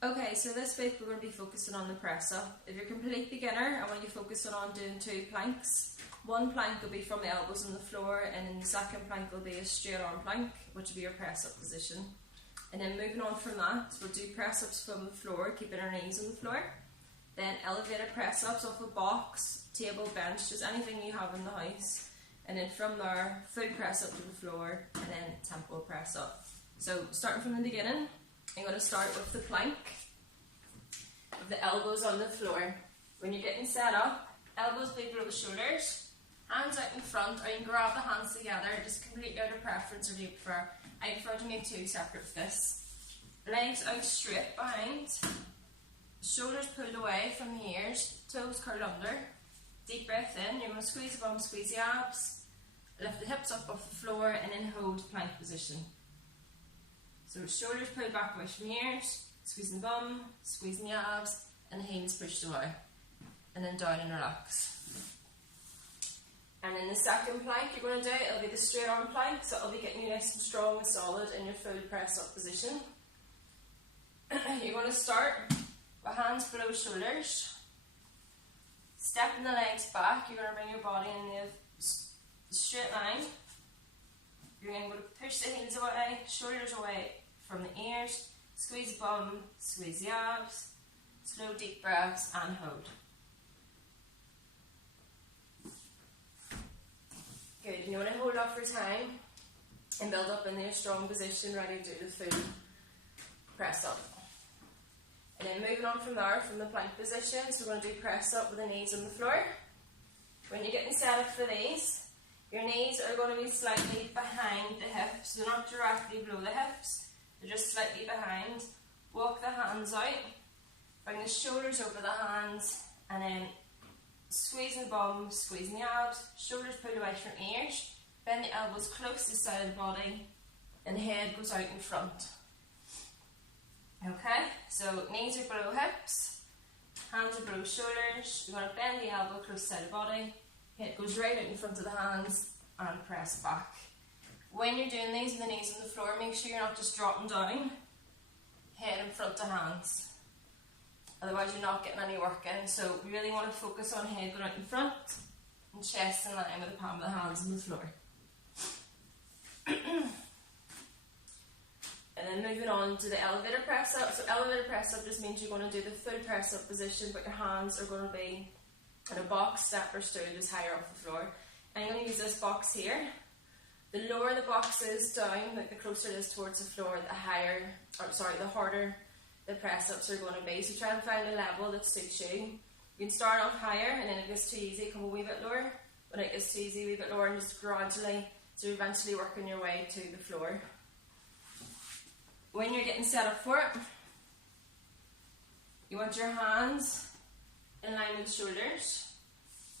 Okay, so this week we're going to be focusing on the press up. If you're a complete beginner, I want you to focus on doing 2 planks. One plank will be from the elbows on the floor, and then the second plank will be a straight arm plank, which will be your press up position. And then moving on from that, we'll do press ups from the floor, keeping our knees on the floor. Then elevated press ups off a box, table, bench, just anything you have in the house. And then from there, full press up to the floor, and then tempo press up. So starting from the beginning, I'm going to start with the plank, with the elbows on the floor. When you're getting set up, elbows be below the shoulders, hands out in front, or you can grab the hands together, just completely out of preference, or do you prefer. I prefer to make 2 separate fists. Legs out straight behind, shoulders pulled away from the ears, toes curled under. Deep breath in, you're going to squeeze the bum, squeeze the abs, lift the hips up off the floor, and then hold plank position. So shoulders pulled back away from the ears, squeezing the bum, squeezing the abs, and the heels pushed away. And then down and relax. And in the second plank you're going to do, it'll be the straight arm plank, so it'll be getting you nice and strong and solid in your full press up position. You're going to start with hands below shoulders, stepping the legs back. You're going to bring your body in the straight line. You're going to push the heels away, shoulders away from the ears, squeeze the bum, squeeze the abs, slow deep breaths, and hold. Good, and you want to hold off for time and build up in your strong position, ready to do the full press up. And then moving on from there, from the plank position, so we're going to do press up with the knees on the floor. When you're getting set up for these, your knees are going to be slightly behind the hips. They're not directly below the hips, they're just slightly behind. Walk the hands out, bring the shoulders over the hands, and then squeezing the bum, squeezing the abs, shoulders pulled away from ears, bend the elbows close to the side of the body, and the head goes out in front. Okay, so knees are below hips, hands are below shoulders. You're going to bend the elbow close to the side of the body, head goes right out in front of the hands, and press back. When you're doing these with the knees on the floor, make sure you're not just dropping down, head in front of hands. Otherwise you're not getting any work in, so we really want to focus on head going out in front and chest in line with the palm of the hands on the floor. And then moving on to the elevator press up. So elevator press up just means you're going to do the full press up position, but your hands are going to be in a box, step or stool, just higher off the floor. And I'm going to use this box here. The lower the box is down, like the closer it is towards the floor, the harder the press ups are going to be. So try and find a level that suits you. You can start off higher, and then if it gets too easy, come a wee bit lower. When it gets too easy, a wee bit lower, and just gradually, so you're eventually working your way to the floor. When you're getting set up for it, you want your hands in line with the shoulders.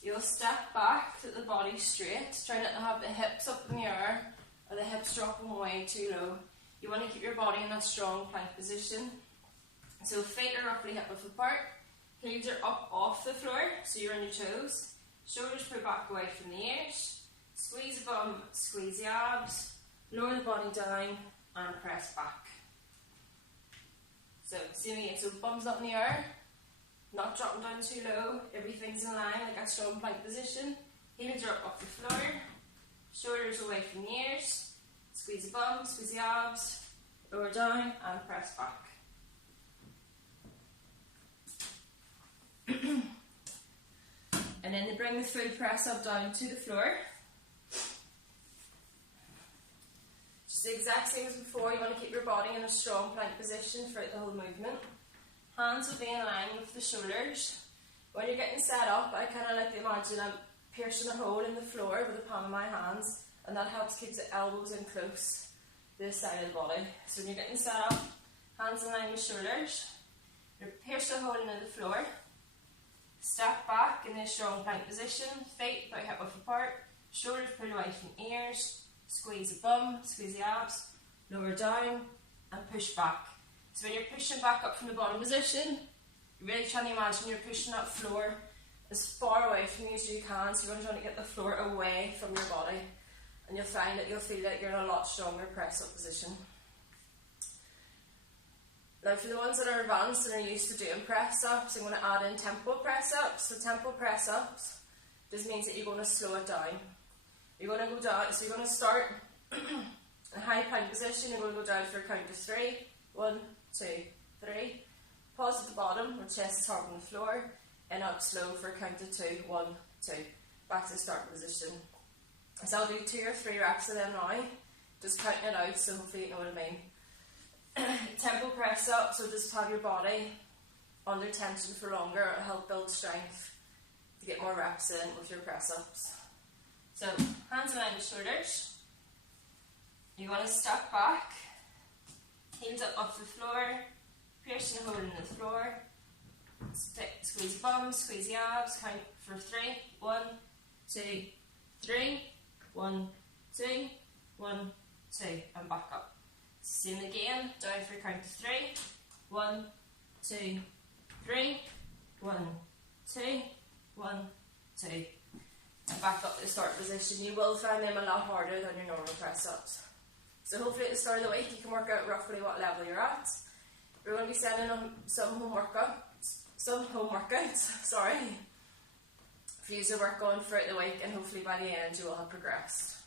You'll step back to the body straight, try not to have the hips up in the air or the hips dropping way too low. You want to keep your body in that strong plank position. So feet are roughly hip width apart, heels are up off the floor, so you're on your toes. Shoulders pull back away from the ears. Squeeze the bum, squeeze the abs, lower the body down, and press back. So same again, so bum's up in the air, not dropping down too low, everything's in line, like a strong plank position. Heels are up off the floor, shoulders away from the ears, squeeze the bum, squeeze the abs, lower down, and press back. And then they bring the full press up down to the floor. Just the exact same as before, you want to keep your body in a strong plank position throughout the whole movement. Hands will be in line with the shoulders. When you're getting set up, I kind of like to imagine I'm piercing a hole in the floor with the palm of my hands, and that helps keep the elbows in close to the side of the body. So when you're getting set up, hands in line with shoulders, you're piercing a hole into the floor. Step back in a strong plank position, feet about hip width apart, shoulders pulled away from ears, squeeze the bum, squeeze the abs, lower down, and push back. So when you're pushing back up from the bottom position, you're really trying to imagine you're pushing that floor as far away from you as you can, so you're really trying to get the floor away from your body, and you'll find that you'll feel that you're in a lot stronger press up position. Now for the ones that are advanced and are used to doing press ups, I'm going to add in tempo press ups. So tempo press ups, this means that you're going to slow it down. You're going to go down, so you're going to start in a high plank position, you're going to go down for a count of 3. 1, 2, 3. Pause at the bottom, where chest is hard on the floor, and up slow for a count of 2. 1, 2. Back to the start position. So I'll do 2 or 3 reps of them now, just counting it out, so hopefully you know what I mean. Tempo press up, so just have your body under tension for longer. It'll help build strength to get more reps in with your press ups. So hands behind the shoulders. You want to step back, heels up off the floor, piercing a hole in the floor. Squeeze the bum, squeeze the abs. Count for 3. 1, 2, 3. 1, 2, 1, 2, and back up. Same again, down for a count of 3. 1, 2, 3. 1, 2, 1, 2. And back up to the start position. You will find them a lot harder than your normal press ups. So hopefully at the start of the week you can work out roughly what level you're at. We're going to be sending them some home workouts, sorry, for you to work on throughout the week, and hopefully by the end you will have progressed.